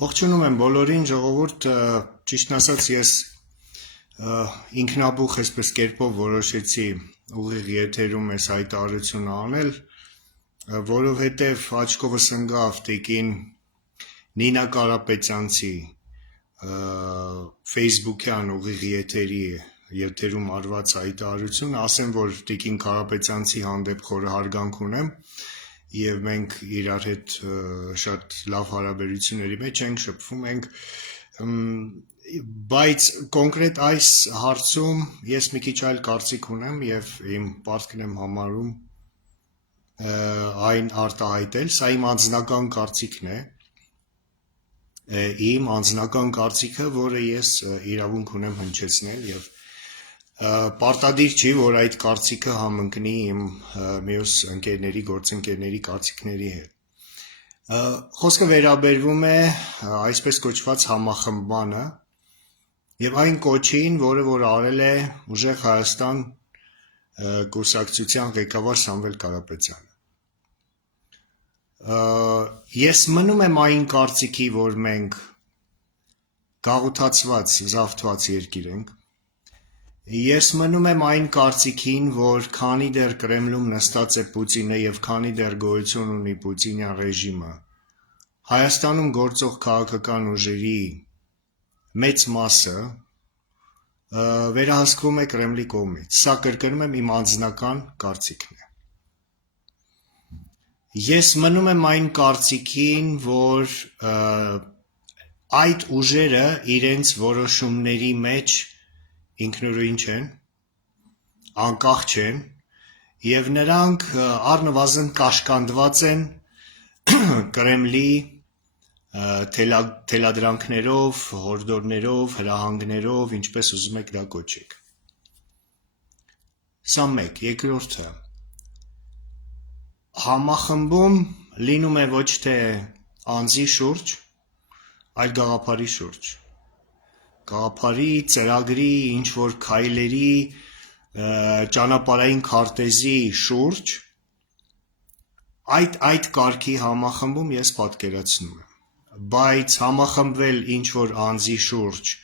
Ողջունում եմ բոլորին, ժողովուրդ, ճիշտն ասած ես ինքնաբուխ այսպես կերպով որոշեցի ուղիղ եթերում այս հայտարարությունը անել, որովհետև աչքովս ընկավ տիկին Նինա Կարապետյանցի Facebook-յան ուղիղ եթերում արված հայտարարությունը, ասեմ, որ տիկին Կարապետյանցի հանդեպ խորը հարգանք ունեմ և մենք իրար հետ շատ լավ հարաբերությունների մեջ ենք, շփվում ենք, բայց կոնկրետ այս հարցում ես մի քիչ այլ կարծիք ունեմ և իմ պարտքն եմ համարում այն արտահայտել, սա իմ անձնական կարծիքն է, իմ անձնական կարծիքը, որը ես իրավունք ունեմ հնչեցնել և պարտադիր չի, որ այդ կարծիքը համընկնի իմ մյուս ընկերների, գործընկերների կարծիքների հետ։ Խոսքը վերաբերվում է այսպես կոչված համախմբմանը և այն կոչին, որ արել է Ուժեղ Հայաստան կուսակցության ղեկավար Սամվել Կարապետյանը։ Ես մնում եմ այն կարծիքի, որ մենք գաղութացված, զավթված երկիր ենք։ Ես մնում եմ այն կարծիքին, որ քանի դեռ Կրեմլում նստած է Պուտինը և քանի դեռ գոյություն ունի պուտինյան ռեժիմը, Հայաստանում գործող քաղաքական ուժերի մեծ մասը վերահսկվում է Կրեմլի կողմից, սա կրկնում եմ իմ անձնական կարծիքն է։ Ես մնում եմ այն կարծիքին, որ այդ ուժերը իրենց որոշումների մեջ ինքնուրույն չեն, անկախ չեն և նրանք առնվազն կաշկանդված են Կրեմլի թելադրանքներով, հորդորներով, հրահանգներով, ինչպես ուզում եք դա կոչեք։ Սա մեկ, երկրորդը, համախմբում լինում է ոչ թե անձի շուրջ, այլ գաղափարի շուրջ, գաղափարի, ծրագրի, ինչ-որ քայլերի, ճանապարհային քարտեզի շուրջ, այդ կարգի համախմբում ես պատկերացնում եմ, բայց համախմբվել ինչ-որ անձի շուրջ,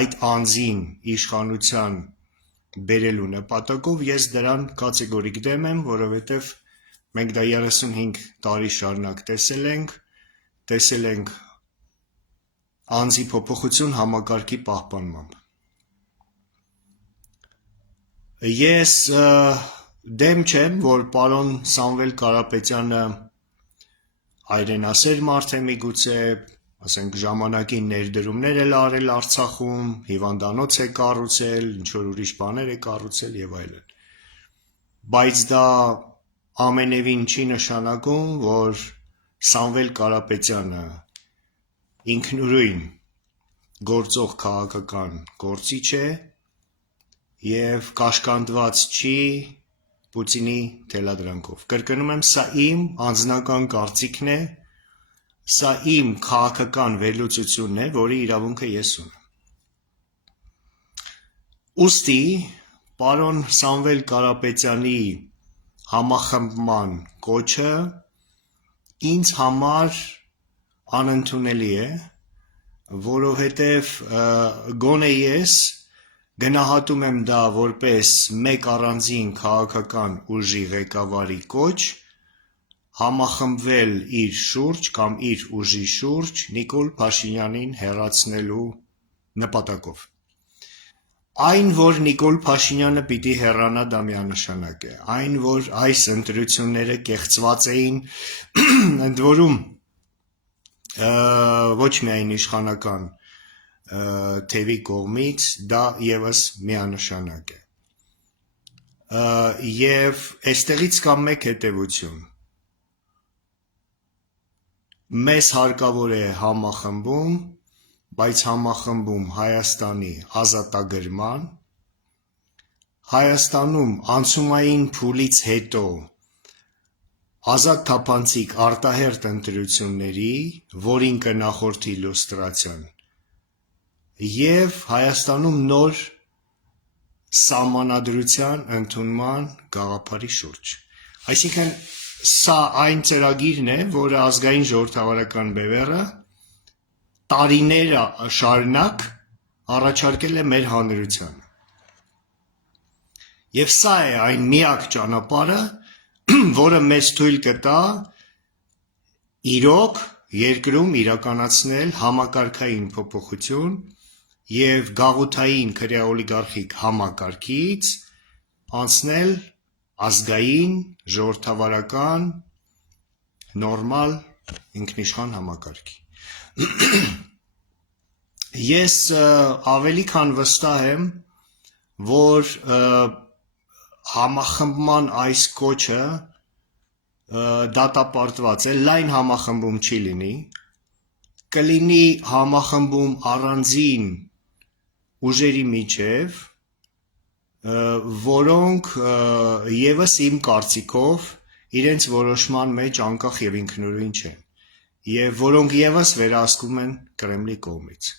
այդ անձին իշխանության բերելու նպատակով ես դրան կատեգորիկ դեմ եմ, որովհետև մենք դա 35 տարի շարունակ տեսել ենք անձի փոփոխություն համակարգի պահպանմամբ։ Ես դեմ չեմ, որ պարոն Սամվել Կարապետյանը հայրենասեր մարդ է միգուցե, ասենք ժամանակին ներդրումներ էլ արել Արցախում, հիվանդանոց է կառուցել, ինչ-որ ուրիշ բաներ է կառուցել և այլն, բայց դա ամենևին չի նշանակում, որ Սամվել Կարապետյանը ինքնուրույն գործող քաղաքական գործիչ է և կաշկանդված չի Պուտինի թելադրանքով։ Կրկնում եմ, սա իմ անձնական կարծիքն է, սա իմ քաղաքական վերլուծությունն է, որի իրավունքը ես ունեմ։ Ուստի պարոն Սամվել Կարապետյանի համախմբման կոչը ինձ համար անընդունելի է, որովհետև գոնե ես գնահատում եմ դա որպես մեկ առանձին քաղաքական ուժի ղեկավարի կոչ համախմբվել իր շուրջ կամ իր ուժի շուրջ Նիկոլ Փաշինյանին հեռացնելու նպատակով։ Այն, որ Նիկոլ Փաշինյանը պիտի հեռանա, դա միանշանակ է, այն, որ այս ընտրությունները կեղծված էին, ընդ որում ոչ միայն իշխանական թևի կողմից, դա ևս միանշանակ է։ Եվ այստեղից կա մեկ հետևություն. մեզ հարկավոր է համախմբում, բայց համախմբում Հայաստանի ազատագրման, Հայաստանում անցումային փուլից հետո ազատ թափանցիկ արտահերթ ընտրությունների, որին կնախորդի լուստրացիան, և Հայաստանում նոր սահմանադրության ընդունման գաղափարի շուրջ։ Այսինքն, սա այն ծրագիրն է, որը ազգային ժողովրդավարական բևեռը տարիներ շարունակ առաջարկել է մեր հանրությանը։ Եվ սա է այն միակ ճանապարհը, որը մեզ թույլ կտա իրոք երկրում իրականացնել համակարգային փոփոխություն եւ գաղութային քրեաօլիգարխիկ համակարգից անցնել ազգային, ժողովրդավարական, նորմալ ինքնիշխան համակարգի։ Ես ավելի քան վստահ եմ, որ համախմբման այս կոչը դատապարտված է, լայն համախմբում չի լինի, կլինի համախմբում առանձին ուժերի միջև, որոնք եւս իմ կարծիքով իրենց որոշման մեջ անկախ եւ ինքնուրույն չեն, եւ որոնք եւս վերահսկվում են Կրեմլի կողմից։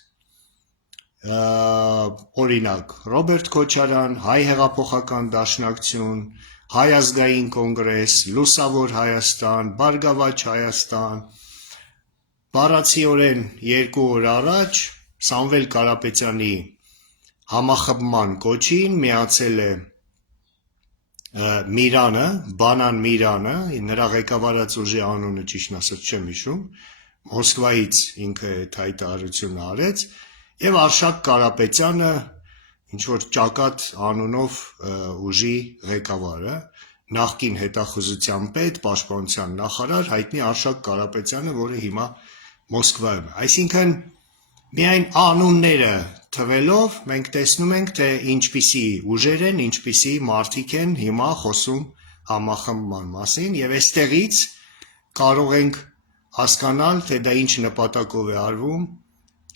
Օրինակ, Ռոբերտ Քոչարյան, Հայ հեղափոխական դաշնակցություն, Հայ ազգային կոնգրես, Լուսավոր Հայաստան, Բարգավաճ Հայաստան, բառացիորեն 2 օր առաջ Սամվել Կարապետյանի համախմբման կոչին միացել է Միրանը, Բանան Միրանը, նրա ղեկավարած ուժի անունը ճիշտ ասած չեմ հիշում, Մոսկվայից ինքը այդ հայտարարությունը արեց, եւ Արշակ Կարապետյանը, ինչ որ ճակատ անունով ուժի ղեկավարը, նախկին հետախուզության պետ, պաշտպանության նախարար, հայտնի Արշակ Կարապետյանը, որը հիմա Մոսկվայում է։ Այսինքն միայն անունները թվելով մենք տեսնում ենք, թե ինչպիսի ուժեր են, ինչպիսի մարդիկ են հիմա խոսում համախմբման մասին, եւ այստեղից կարող ենք հասկանալ, թե դա ինչ նպատակով է արվում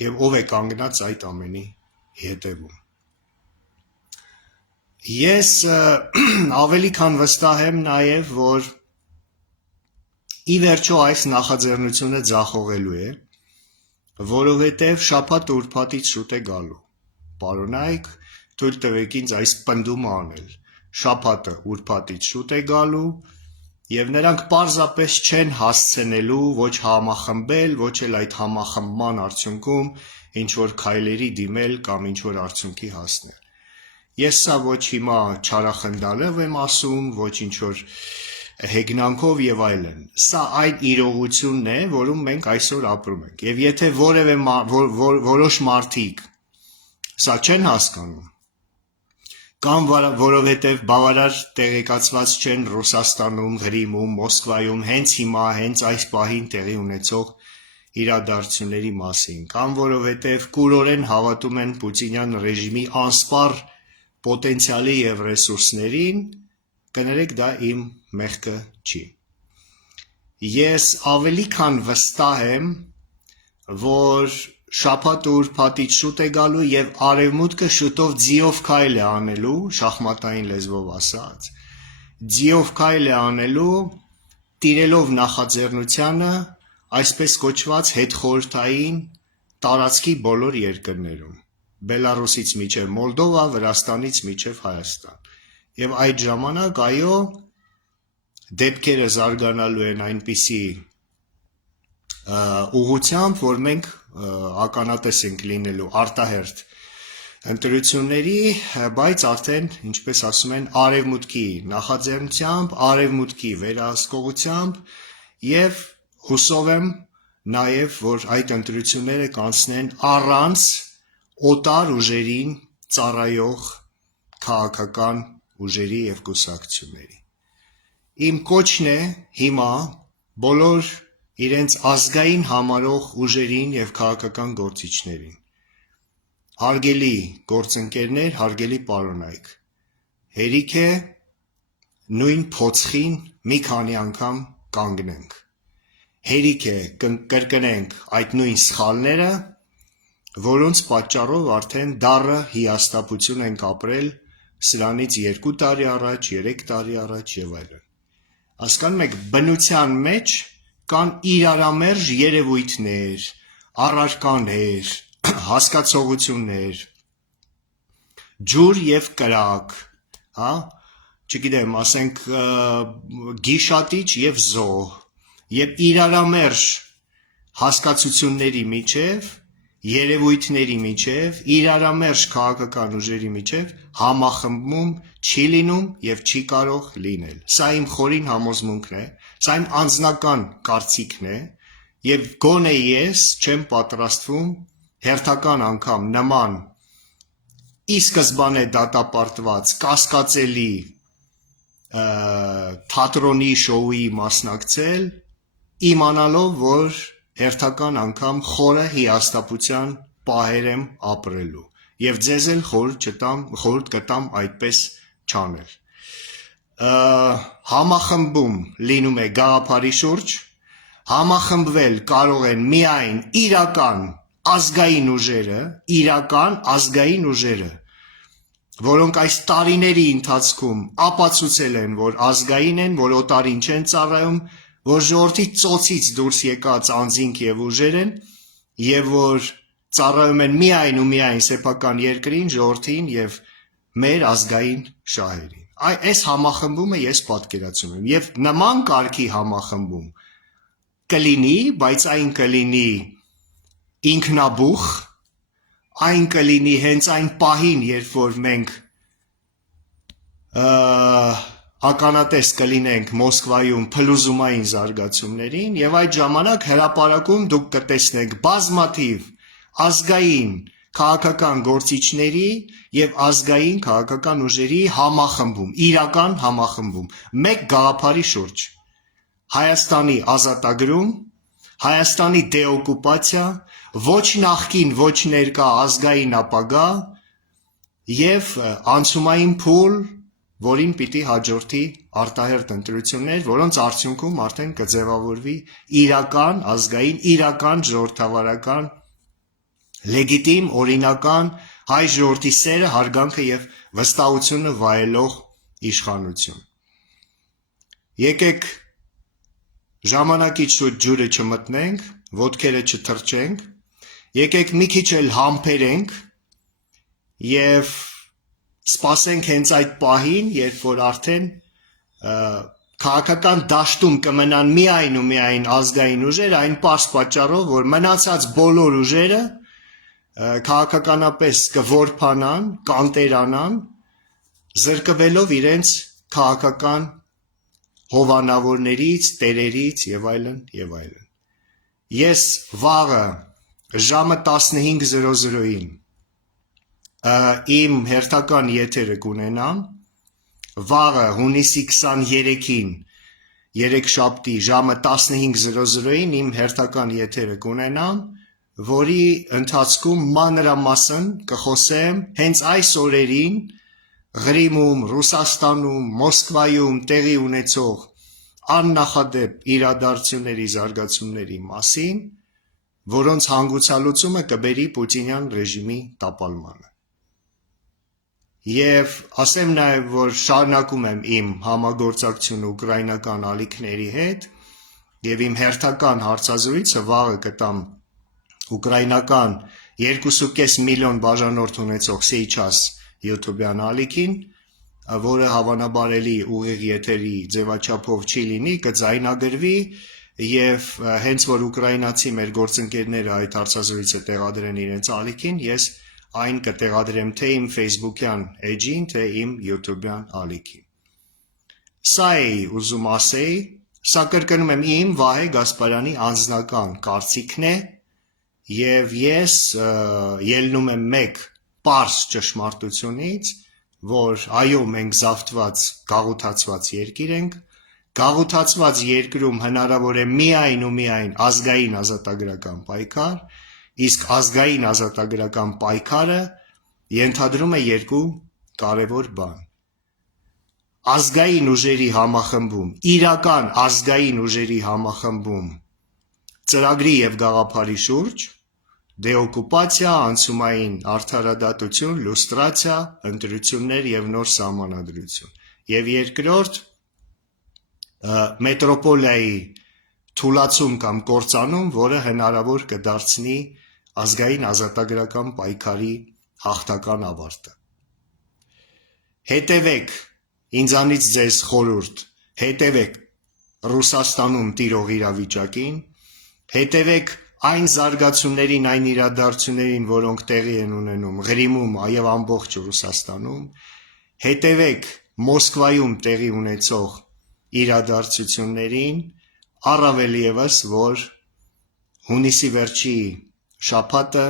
եւ ով է կանգնած այդ ամենի հետևում։ Ես ավելի քան վստահ եմ նաեւ, որ ի վերջո այս նախաձեռնությունը ձախողելու է, որովհետև շաբաթ ուրբաթից շուտ է գալու։ Պարոնայք, թույլ տվեք ինձ այս պնդումը անել։ Շաբաթը ուրբաթից շուտ է գալու, եւ նրանք պարզապես չեն հասցնելու ոչ համախմբել, ոչ էլ այդ համախմբման արդյունքում ինչ որ քայլերի դիմել կամ ինչ որ արդյունքի հասնել։ Ես սա ոչ հիմա չարախնդալով եմ ասում, ոչ ինչ որ հեգնանքով եւ այլն։ Սա այն իրողությունն է, որում մենք այսօր ապրում ենք։ Եվ եթե որևէ որոշ մարդիկ սա չեն հասկանում, կամ որովհետև բավարար տեղեկացված չեն Ռուսաստանում, Ղրիմում, Մոսկվայում հենց հիմա, հենց այս պահին տեղի ունեցող իրադարձությունների մասին, կամ որովհետև կուրորեն հավատում են Պուտինյան ռեժիմի անսպառ պոտենցիալի եւ ռեսուրսներին, կներեք դա իմ մեղքը չի։ Ես ավելի քան վստահ եմ, որ շաբաթը ուրբաթից շուտ է գալու եւ արևմուտքը շուտով ձիով քայլ է անելու, շախմատային լեզվով ասած, ձիով քայլ է անելու, տիրելով նախաձեռնությանը այսպես կոչված հետխորհրդային տարածքի բոլոր երկրներում, Բելարուսից մինչև Մոլդովա, Վրաստանից մինչև Հայաստան։ Եվ այդ ժամանակ այո, դեպքերը զարգանալու են այնպիսի ուղղությամբ, որ մենք ականատես ենք լինելու արտահերթ ընտրությունների, բայց արդեն, ինչպես ասում են, արևմուտքի նախաձեռնությամբ, արևմուտքի վերահսկողությամբ եւ հուսով եմ նաեւ, որ այդ ընտրությունները կանցնեն առանց օտար ուժերին ծառայող քաղաքական ուժերի եւ կուսակցությունների։ Իմ կոչն է հիմա բոլոր իրենց ազգային համարող ուժերին եւ քաղաքական գործիչներին։ Հարգելի գործընկերներ, հարգելի պարոնայք, հերիք է նույն փոცხին մի քանի անգամ կանգնենք։ Հերիք է կրկնենք այդ նույն սխալները, որոնց պատճառով արդեն դառը հիասթափություն ենք ապրել սրանից 2 տարի առաջ, 3 տարի առաջ եւ այլն։ Հասկանում եք, բնության մեջ կան իրարամերժ երևույթներ, առարկաներ, հասկացողություններ, ջուր եւ կրակ, հա, չգիտեմ, ասենք գիշատիչ եւ զոհ, եւ իրարամերժ հասկացությունների միջև երևույթների միջև, իրարամերժ քաղաքական ուժերի միջև համախմբում չի լինում եւ չի կարող լինել։ Սա իմ խորին համոզմունքն է, սա իմ անձնական կարծիքն է եւ գոնե ես չեմ պատրաստվում հերթական անգամ նման ի սկզբանե դատապարտված կասկածելի թատրոնի շոուի մասնակցել, իմանալով, որ հերթական անգամ խորը հիասթափության պահեր եմ ապրելու եւ ձեզ էլ խորհուրդ կտամ այդպես չանել։ Համախմբում լինում է գաղափարի շուրջ, համախմբվել կարող են միայն իրական ազգային ուժերը, որոնք այս տարիների ընթացքում ապացուցել են, որ ազգային են, որ օտարին չեն ծառայում, որ ժողովրդի ծոցից դուրս եկած անձինք եւ ուժեր են եւ որ ծառայում են միայն ու միայն սեփական երկրին, ժողովրդին եւ մեր ազգային շահերին։ Այս համախմբումը ես պատկերացնում եմ եւ նման կարգի համախմբում կլինի, բայց այն կլինի ինքնաբուխ, այն կլինի հենց այն պահին, երբ որ մենք ականատես կլինենք Մոսկվայում փլուզումային զարգացումներին եւ այդ ժամանակ հրապարակում դուք կտեսնեք բազմաթիվ ազգային քաղաքական գործիչների եւ ազգային քաղաքական ուժերի համախմբում, իրական համախմբում, մեկ գաղափարի շուրջ, Հայաստանի ազատագրում, Հայաստանի դեօկուպացիա, ոչ նախկին, ոչ ներկա ազգային ապագա եւ անցումային փուլ, որին պիտի հաջորդի արտահերթ ընտրություններ, որոնց արդյունքում արդեն կձևավորվի իրական ազգային, իրական ժողովրդավարական, լեգիտիմ, օրինական հայ ժողովրդի սերը, հարգանքը եւ վստահությունը վայելող իշխանություն։ Եկեք ժամանակից շուտ ջուրը չմտնենք, ոտքերը չթրջենք, եկեք մի քիչ էլ համբերենք եւ սպասենք հենց այդ պահին, երբ որ արդեն քաղաքական դաշտում կմնան միայն ու միայն ազգային ուժեր, այն պարզ պատճառով, որ մնացած բոլոր ուժերը քաղաքականապես կորփանան, կանտերանան, զրկվելով իրենց քաղաքական հովանավորներից, տերերից եւ այլն եւ այլն։ Ես վաղը ժամը 15:00-ին իմ հերթական եթերը կունենամ, վաղը հունիսի 23-ին երեքշաբթի ժամը 15:00-ին իմ հերթական եթերը կունենամ, որի ընթացքում մանրամասն կխոսեմ հենց այս օրերին Ղրիմում, Ռուսաստանում, Մոսկվայում տեղի ունեցող աննախադեպ իրադարձությունների զարգացումների մասին, որոնց հանգուցալուծումը կբերի պուտինյան ռեժիմի տապալմանը։ Եվ ասեմ նաև, որ շարունակում եմ իմ համագործակցությունը ուկրաինական ալիքների հետ եւ իմ հերթական հարցազրույցը վաղը կտամ ուկրաինական 2.5 միլիոն բաժանորդ ունեցող Սեյչաս YouTube-յան ալիքին, որը հավանաբար էլի ուղիղ եթերի ձևաչափով չի լինի, կձայնագրվի եւ հենց որ ուկրաինացի մեր գործընկերները այդ հարցազրույցը տեղադրեն իրենց ալիքին, ես այն կտեղադրեմ թե իմ Facebook-յան էջին, թե իմ YouTube-յան ալիքին։ Սա է ուզում ասեի, սա կրկնում եմ իմ Վահե Գասպարյանի անձնական կարծիքն է եւ ես ելնում եմ մեկ պարզ ճշմարտությունից, որ այո, մենք զավթված, գաղութացված երկիր ենք, գաղութացված երկրում հնարավոր է միայն ու միայն ազգային ազատագրական պայքար, իսկ ազգային ազատագրական պայքարը ենթադրում է երկու կարևոր բան. ազգային ուժերի համախմբում, իրական ազգային ուժերի համախմբում ծրագրի եւ գաղափարի շուրջ, դեօկուպացիա, անցումային արդարադատություն, լուստրացիա, ընտրություններ եւ նոր սահմանադրություն։ Եվ երկրորդ մետրոպոլիայի թուլացում կամ կործանում, որը հնարավոր կդարձնի ազգային ազատագրական պայքարի հաղթական ավարտը։ Հետևեք, ինձանից ձեզ խորհուրդ, հետևեք Ռուսաստանում տիրող իրավիճակին, հետևեք այն զարգացումներին, այն իրադարձություններին, որոնք տեղի են ունենում Ղրիմում եւ ամբողջ Ռուսաստանում, հետևեք Մոսկվայում տեղի ունեցող իրադարձություններին, առավել եւս, որ հունիսի վերջի շաբաթը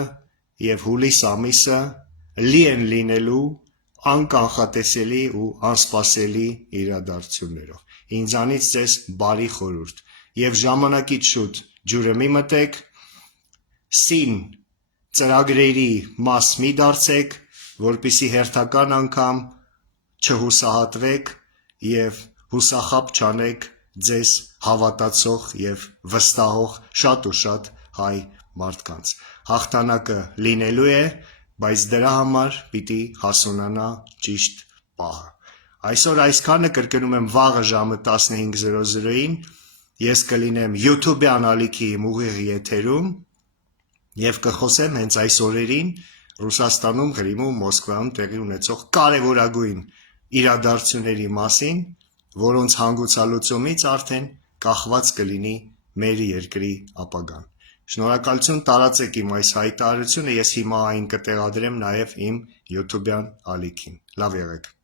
եւ հուլիս ամիսը լի են լինելու անկանխատեսելի ու անսպասելի իրադարձություններով։ Ինձանից ձեզ բարի խորհուրդ եւ ժամանակից շուտ ջուրը մի մտեք, սին ծրագրերի մաս մի դարձեք, որպիսի հերթական անգամ չհուսահատվեք եւ հուսախաբ չանեք ձեզ հավատացող եւ վստահող շատ ու շատ հայ մարդկանց։ Հաղթանակը լինելու է, բայց դրա համար պիտի հասունանա ճիշտ պահը։ Այսօր այսքանը, կրկնում եմ, վաղը ժամը 15:00-ին ես կլինեմ YouTube-յան ալիքի ուղիղ եթերում եւ կխոսեմ հենց այս օրերին Ռուսաստանում, Ղրիմում, Մոսկվայում տեղի ունեցող կարևորագույն իրադարձությունների մասին, որոնց հանգուցալուծումից արդեն կախված կլինի մեր երկրի ապագան։ Շնորհակալություն, տարածեք իմ այս հայտարարությունը, ես հիմա այն կտեղադրեմ նաև իմ YouTube-յան ալիքին։ Լավ եղեք։